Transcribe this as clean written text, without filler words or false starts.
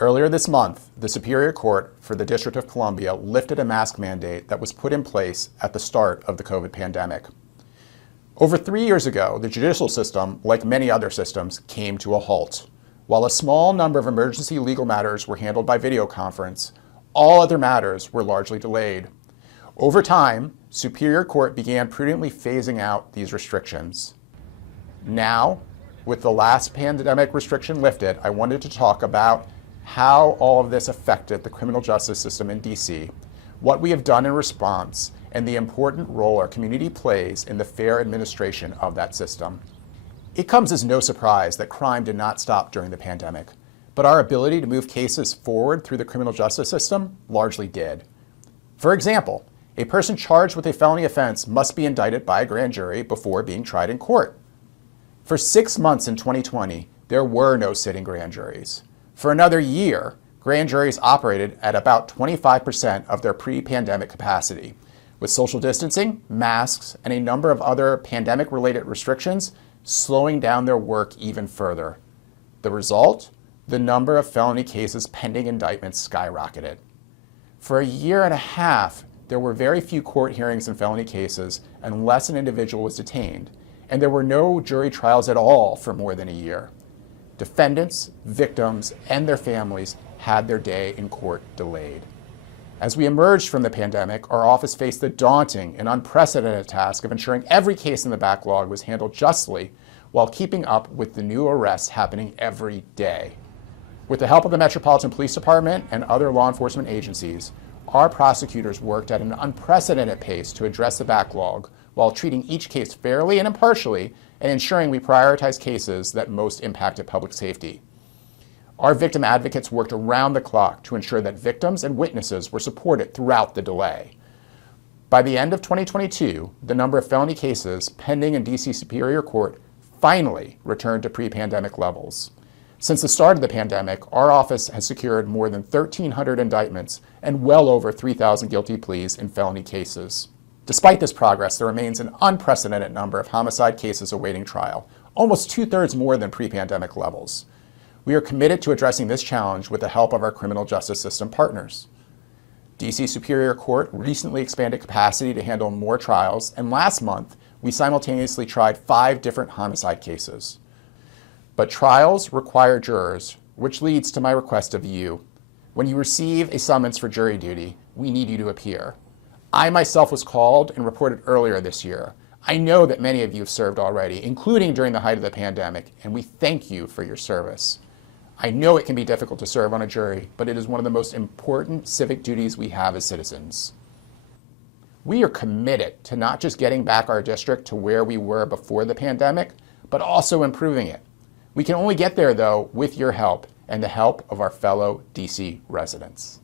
Earlier this month, the Superior Court for the District of Columbia lifted a mask mandate that was put in place at the start of the COVID pandemic. Over 3 years ago, the judicial system, like many other systems, came to a halt. While a small number of emergency legal matters were handled by video conference, all other matters were largely delayed. Over time, Superior Court began prudently phasing out these restrictions. Now, with the last pandemic restriction lifted, I wanted to talk about how all of this affected the criminal justice system in DC, what we have done in response, and the important role our community plays in the fair administration of that system. It comes as no surprise that crime did not stop during the pandemic, but our ability to move cases forward through the criminal justice system largely did. For example, a person charged with a felony offense must be indicted by a grand jury before being tried in court. For 6 months in 2020, there were no sitting grand juries. For another year, grand juries operated at about 25% of their pre-pandemic capacity. With social distancing, masks, and a number of other pandemic-related restrictions slowing down their work even further. The result? The number of felony cases pending indictments skyrocketed. For a year and a half, there were very few court hearings in felony cases unless an individual was detained, and there were no jury trials at all for more than a year. Defendants, victims, and their families had their day in court delayed. As we emerged from the pandemic, our office faced the daunting and unprecedented task of ensuring every case in the backlog was handled justly while keeping up with the new arrests happening every day. With the help of the Metropolitan Police Department and other law enforcement agencies, our prosecutors worked at an unprecedented pace to address the backlog while treating each case fairly and impartially and ensuring we prioritize cases that most impacted public safety. Our victim advocates worked around the clock to ensure that victims and witnesses were supported throughout the delay. By the end of 2022, the number of felony cases pending in DC Superior Court finally returned to pre-pandemic levels. Since the start of the pandemic, our office has secured more than 1,300 indictments and well over 3,000 guilty pleas in felony cases. Despite this progress, there remains an unprecedented number of homicide cases awaiting trial, almost 2/3 more than pre-pandemic levels. We are committed to addressing this challenge with the help of our criminal justice system partners. DC Superior Court recently expanded capacity to handle more trials, and last month, we simultaneously tried 5 different homicide cases. But trials require jurors, which leads to my request of you. When you receive a summons for jury duty, we need you to appear. I myself was called and reported earlier this year. I know that many of you have served already, including during the height of the pandemic, and we thank you for your service. I know it can be difficult to serve on a jury, but it is one of the most important civic duties we have as citizens. We are committed to not just getting back our district to where we were before the pandemic, but also improving it. We can only get there, though, with your help and the help of our fellow DC residents.